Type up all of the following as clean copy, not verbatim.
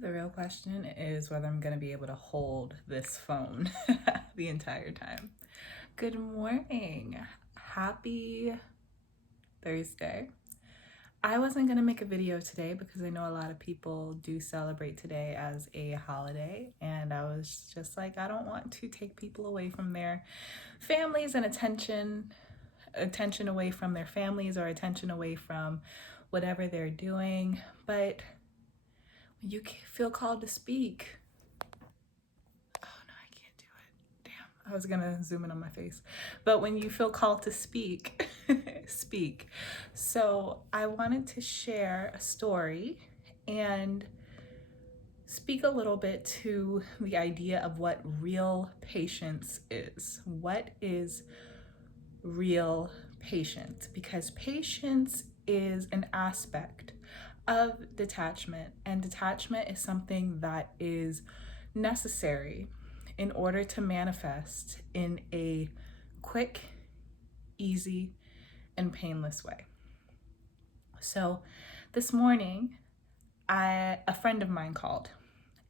The real question is whether I'm going to be able to hold this phone the entire time. Good morning. Happy Thursday. I wasn't going to make a video today because I know a lot of people do celebrate today as a holiday, and I was just like, I don't want to take people away from their families and attention away from their families or attention away from whatever they're doing. But when you feel called to speak, oh no, I can't do it. Damn, I was gonna zoom in on my face. But when you feel called to speak, speak. So I wanted to share a story and speak a little bit to the idea of what real patience is. What is real patience? Because patience is an aspect of detachment, and detachment is something that is necessary in order to manifest in a quick, easy, and painless way. So this morning, a friend of mine called.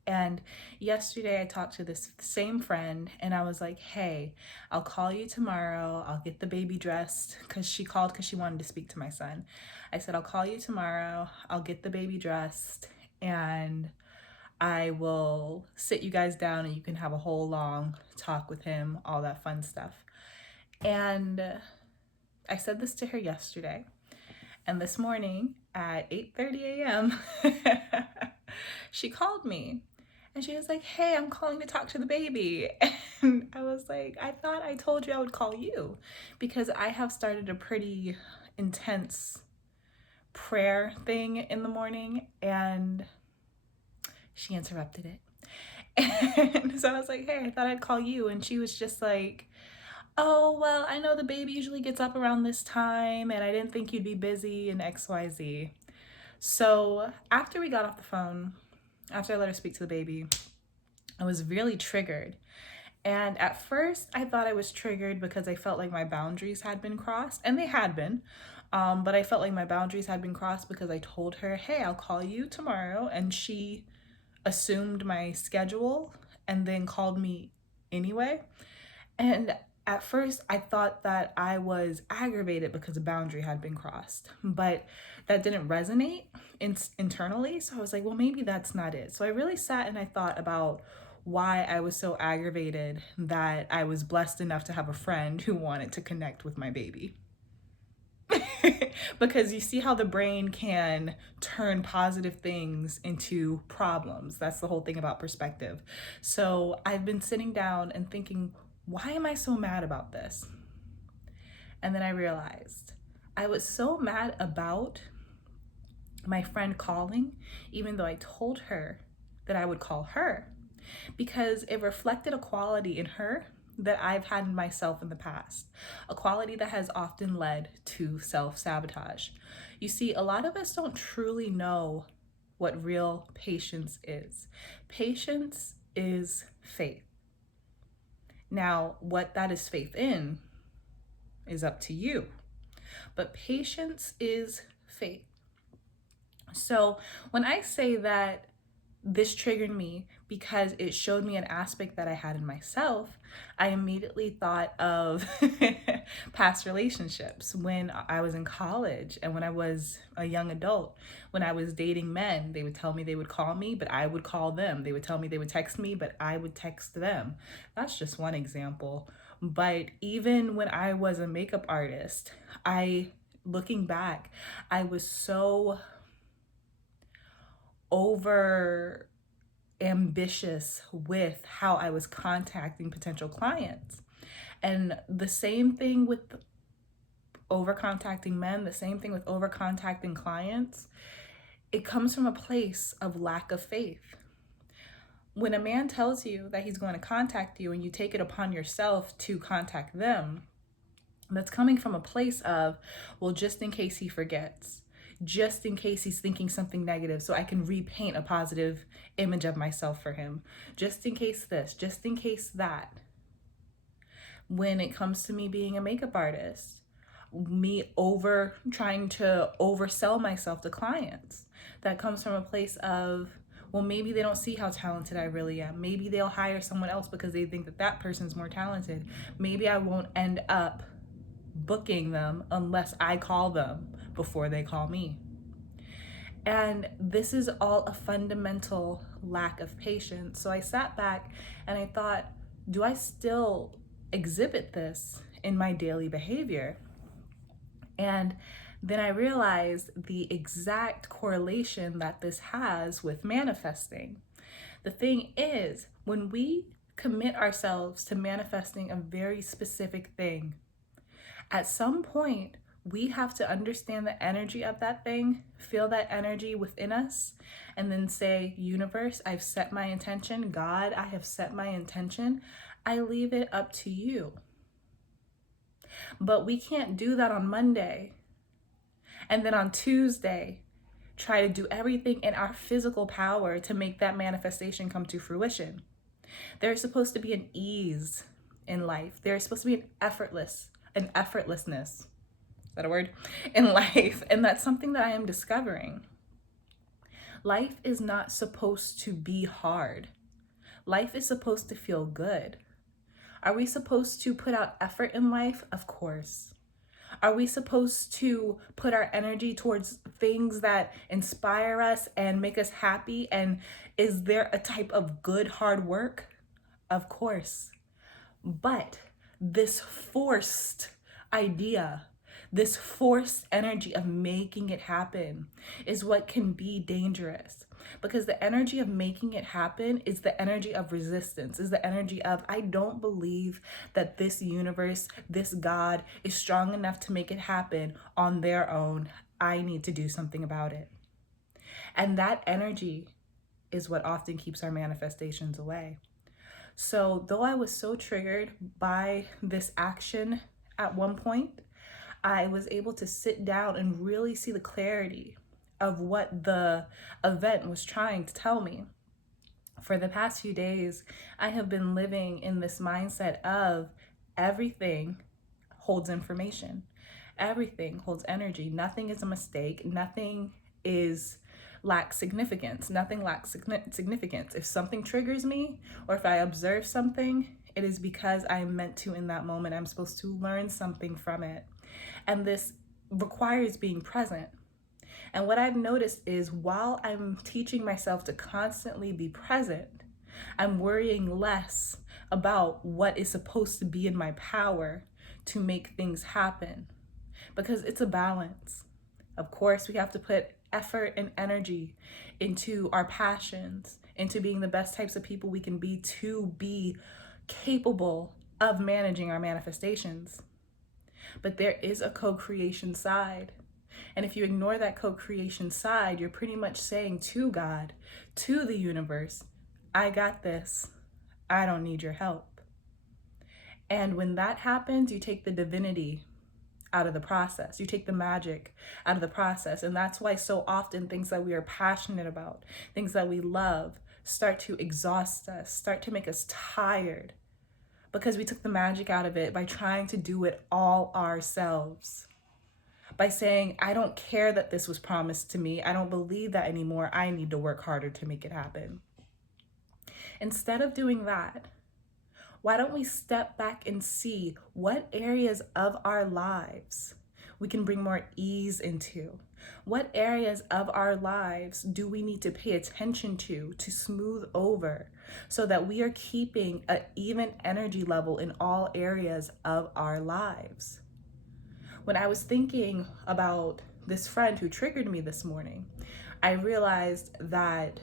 And yesterday I talked to this same friend and I was like, hey, I'll call you tomorrow. I'll get the baby dressed, because she called because she wanted to speak to my son. I said, I'll call you tomorrow. I'll get the baby dressed and I will sit you guys down and you can have a whole long talk with him, all that fun stuff. And I said this to her yesterday. And this morning at 8:30 a.m., she called me and she was like, hey, I'm calling to talk to the baby. And I was like, I thought I told you I would call you, because I have started a pretty intense prayer thing in the morning, and she interrupted it. And so I was like, hey, I thought I'd call you. And she was just like, oh, well, I know the baby usually gets up around this time and I didn't think you'd be busy and XYZ. So after we got off the phone, after I let her speak to the baby, I was really triggered. And at first, I thought I was triggered because I felt like my boundaries had been crossed, and they had been. But I felt like my boundaries had been crossed because I told her, hey, I'll call you tomorrow. And she assumed my schedule and then called me anyway. And at first, I thought that I was aggravated because a boundary had been crossed, but that didn't resonate internally. So I was like, well, maybe that's not it. So I really sat and I thought about why I was so aggravated that I was blessed enough to have a friend who wanted to connect with my baby. Because you see how the brain can turn positive things into problems. That's the whole thing about perspective. So I've been sitting down and thinking, why am I so mad about this? And then I realized I was so mad about my friend calling, even though I told her that I would call her, because it reflected a quality in her that I've had in myself in the past, a quality that has often led to self-sabotage. You see, a lot of us don't truly know what real patience is. Patience is faith. Now, what that is faith in is up to you, but patience is faith. So when I say that this triggered me because it showed me an aspect that I had in myself, I immediately thought of past relationships when I was in college and when I was a young adult. When I was dating men, they would tell me they would call me, but I would call them. They would tell me they would text me, but I would text them. That's just one example. But even when I was a makeup artist, looking back, I was so over ambitious with how I was contacting potential clients. And the same thing with over contacting men, the same thing with over contacting clients. It comes from a place of lack of faith. When a man tells you that he's going to contact you and you take it upon yourself to contact them, that's coming from a place of, well, just in case he forgets, just in case he's thinking something negative, so I can repaint a positive image of myself for him. Just in case this, just in case that. When it comes to me being a makeup artist, me trying to oversell myself to clients, that comes from a place of, Well, maybe they don't see how talented I really am. Maybe they'll hire someone else because they think that that person's more talented. Maybe I won't end up booking them unless I call them before they call me. And this is all a fundamental lack of patience. So I sat back and I thought, do I still exhibit this in my daily behavior? And then I realized the exact correlation that this has with manifesting. The thing is, when we commit ourselves to manifesting a very specific thing, at some point, we have to understand the energy of that thing, feel that energy within us, and then say, universe, I've set my intention. God, I have set my intention. I leave it up to you. But we can't do that on Monday. And then on Tuesday, try to do everything in our physical power to make that manifestation come to fruition. There's supposed to be an ease in life. There's supposed to be an effortlessness, is that a word? In life. And that's something that I am discovering. Life is not supposed to be hard. Life is supposed to feel good. Are we supposed to put out effort in life? Of course. Are we supposed to put our energy towards things that inspire us and make us happy? And is there a type of good hard work? Of course. But this forced idea, this forced energy of making it happen is what can be dangerous, because the energy of making it happen is the energy of resistance, is the energy of, I don't believe that this universe, this God is strong enough to make it happen on their own. I need to do something about it. And that energy is what often keeps our manifestations away. So though I was so triggered by this action at one point, I was able to sit down and really see the clarity of what the event was trying to tell me. For the past few days, I have been living in this mindset of everything holds information. Everything holds energy. Nothing is a mistake. Nothing lacks significance. Nothing lacks significance. If something triggers me or if I observe something, it is because I'm meant to in that moment. I'm supposed to learn something from it. And this requires being present. And what I've noticed is while I'm teaching myself to constantly be present, I'm worrying less about what is supposed to be in my power to make things happen, because it's a balance. Of course, we have to put effort and energy into our passions, into being the best types of people we can be to be capable of managing our manifestations. But there is a co-creation side. And if you ignore that co-creation side, you're pretty much saying to God, to the universe, I got this. I don't need your help. And when that happens, you take the divinity out of the process. You take the magic out of the process. And that's why so often things that we are passionate about, things that we love, start to exhaust us, start to make us tired, because we took the magic out of it by trying to do it all ourselves. By saying, I don't care that this was promised to me. I don't believe that anymore. I need to work harder to make it happen. Instead of doing that, why don't we step back and see what areas of our lives we can bring more ease into? What areas of our lives do we need to pay attention to smooth over so that we are keeping an even energy level in all areas of our lives? When I was thinking about this friend who triggered me this morning, I realized that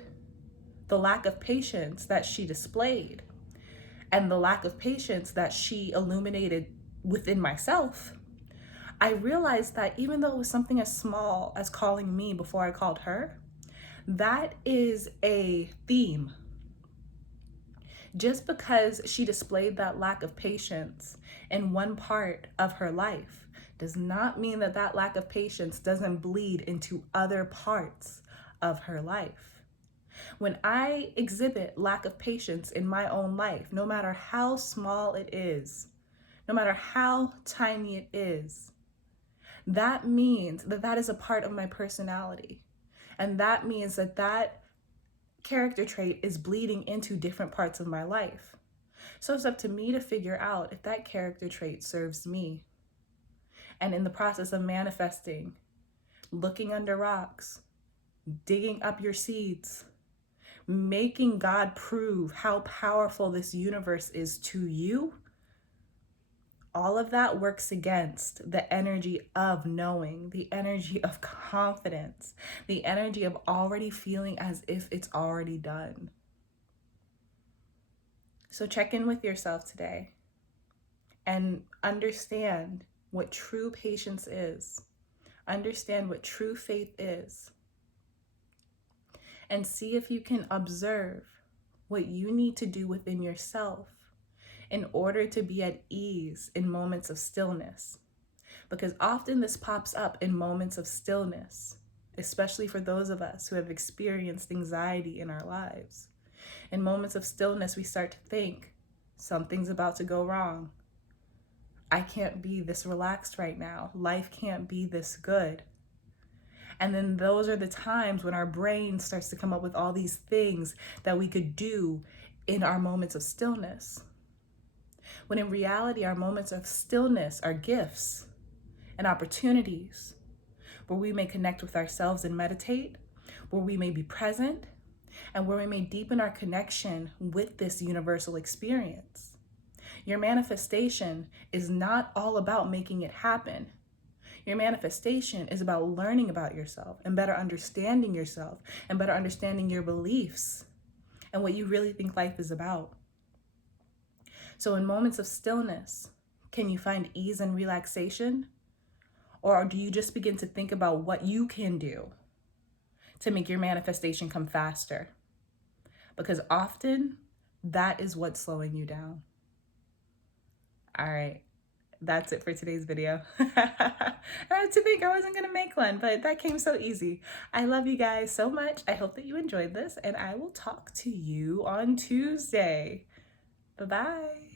the lack of patience that she displayed and the lack of patience that she illuminated within myself, I realized that even though it was something as small as calling me before I called her, that is a theme. Just because she displayed that lack of patience in one part of her life does not mean that that lack of patience doesn't bleed into other parts of her life. When I exhibit lack of patience in my own life, no matter how small it is, no matter how tiny it is, that means that that is a part of my personality. And that means that that character trait is bleeding into different parts of my life. So it's up to me to figure out if that character trait serves me. And in the process of manifesting, looking under rocks, digging up your seeds, making God prove how powerful this universe is to you, all of that works against the energy of knowing, the energy of confidence, the energy of already feeling as if it's already done. So check in with yourself today and understand what true patience is. Understand what true faith is. And see if you can observe what you need to do within yourself in order to be at ease in moments of stillness. Because often this pops up in moments of stillness, especially for those of us who have experienced anxiety in our lives. In moments of stillness, we start to think, something's about to go wrong. I can't be this relaxed right now. Life can't be this good. And then those are the times when our brain starts to come up with all these things that we could do in our moments of stillness. When in reality, our moments of stillness are gifts and opportunities where we may connect with ourselves and meditate, where we may be present, and where we may deepen our connection with this universal experience. Your manifestation is not all about making it happen. Your manifestation is about learning about yourself and better understanding yourself and better understanding your beliefs and what you really think life is about. So in moments of stillness, can you find ease and relaxation? Or do you just begin to think about what you can do to make your manifestation come faster? Because often that is what's slowing you down. All right, that's it for today's video. I had to think I wasn't gonna make one, but that came so easy. I love you guys so much. I hope that you enjoyed this, and I will talk to you on Tuesday. Bye-bye.